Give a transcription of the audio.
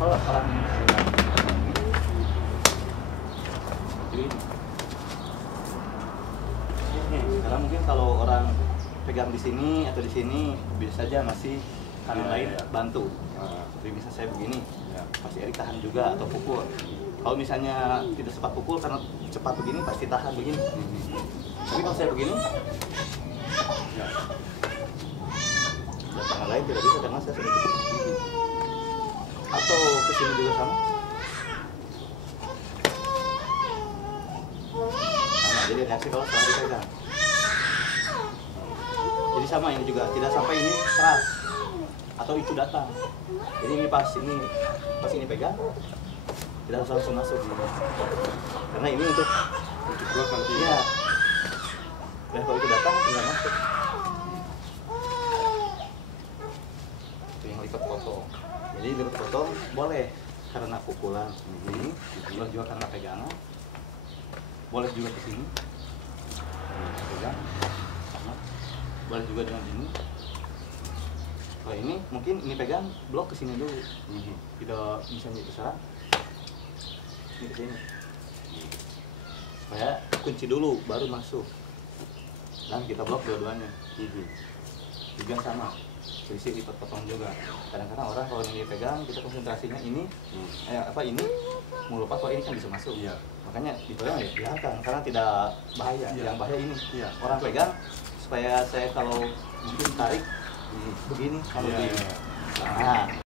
kalau orang jadi karena mungkin kalau orang pegang di sini atau di sini bisa saja masih kanan lain bantu. Jadi bisa saya begini, pasti Erik tahan juga atau pukul. Kalau misalnya tidak sempat pukul karena cepat begini pasti tahan begini. Tapi kalau saya begini, ya tangan lain tidak bisa karena saya sudah begini. Atau kesini juga sama. Sama, jadi reaksi kalau setelah dipegang. Jadi sama ini juga, tidak sampai ini keras atau itu datang. Jadi ini pas ini pegang, tidak harus langsung masuk. Karena ini untuk keluar nanti. Ya. Dan kalau itu datang tinggal masuk. Itu yang lipat potong. Jadi lipat potong boleh karena pukulan ini, boleh juga karena pegangan, boleh juga ke sini, pegang, boleh juga dengan ini. Kalau ini mungkin ini pegang blok ke sini dulu, tidak misalnya itu serang, ini ke sini. Supaya kunci dulu baru masuk. Dan kita blok dua-duanya. Juga sama. Selisih lipat potong juga. Kadang-kadang orang kalau ini pegang, kita konsentrasinya ini, ini mau lupa kalau ini kan bisa masuk. Iya. Makanya dipegang ya biarkan karena tidak bahaya. Iya. Yang bahaya ini. Iya. Orang pegang supaya saya kalau mungkin tarik begini kalau begini. Nah,